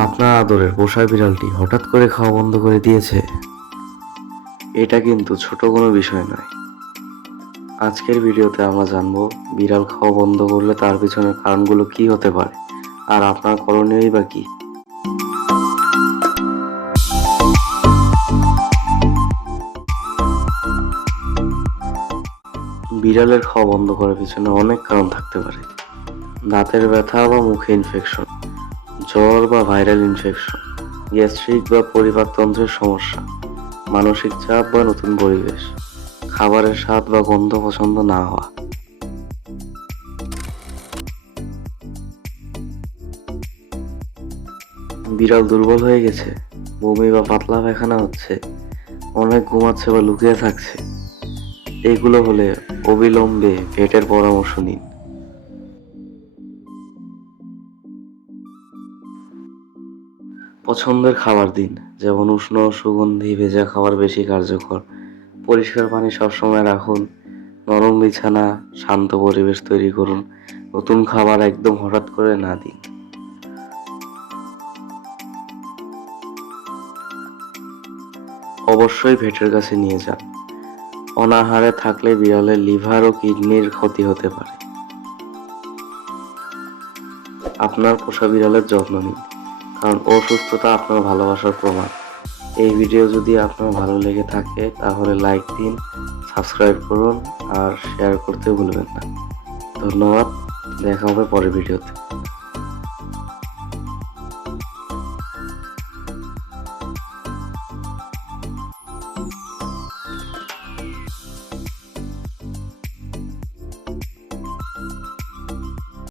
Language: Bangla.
আপনার আদরের পোষা বিড়ালটি হঠাৎ করে খাওয়া বন্ধ করে দিয়েছে। এটা কিন্তু ছোট কোনো বিষয় নয়। আজকের ভিডিওতে আমরা জানবো বিড়াল খাওয়া বন্ধ করলে তার পিছনের কারণগুলো কি হতে পারে আর আপনার করণীয়ই বা কি। বিড়ালের খাওয়া বন্ধ করার পিছনে অনেক কারণ থাকতে পারে। দাঁতের ব্যথা বা মুখে ইনফেকশন, জ্বর বা ভাইরাল ইনফেকশন, গ্যাস্ট্রিক বা পরিপাকতন্ত্রের সমস্যা, মানসিক চাপ বা নতুন পরিবেশ, খাবারের স্বাদ বা গন্ধ পছন্দ না হওয়া। বিড়াল দুর্বল হয়ে গেছে, বমি বা পাতলা পায়খানা হচ্ছে, অনেক ঘুমাচ্ছে বা লুকিয়ে থাকছে, এগুলো হলে অবিলম্বে ভেটের পরামর্শ নিন। পছন্দের খাবার দিন, যেমন উষ্ণ সুগন্ধি ভেজা খাবার বেশি কার্যকর। পরিষ্কার পানি সবসময় রাখুন, নরম বিছানা, শান্ত পরিবেশ তৈরি করুন। নতুন খাবার একদম হঠাৎ করে না দিন। অবশ্যই ভেটের কাছে নিয়ে যান। অনাহারে থাকলে বিড়ালের লিভার ও কিডনির ক্ষতি হতে পারে। আপনার পোষা বিড়ালের যত্ন নিন, কারণ অসুস্থতা আপনার ভালোবাসার প্রমাণ। এই ভিডিও যদি আপনার ভালো লেগে থাকে তাহলে লাইক দিন, সাবস্ক্রাইব করুন আর শেয়ার করতে ভুলবেন না। ধন্যবাদ, দেখা হবে পরের ভিডিওতে।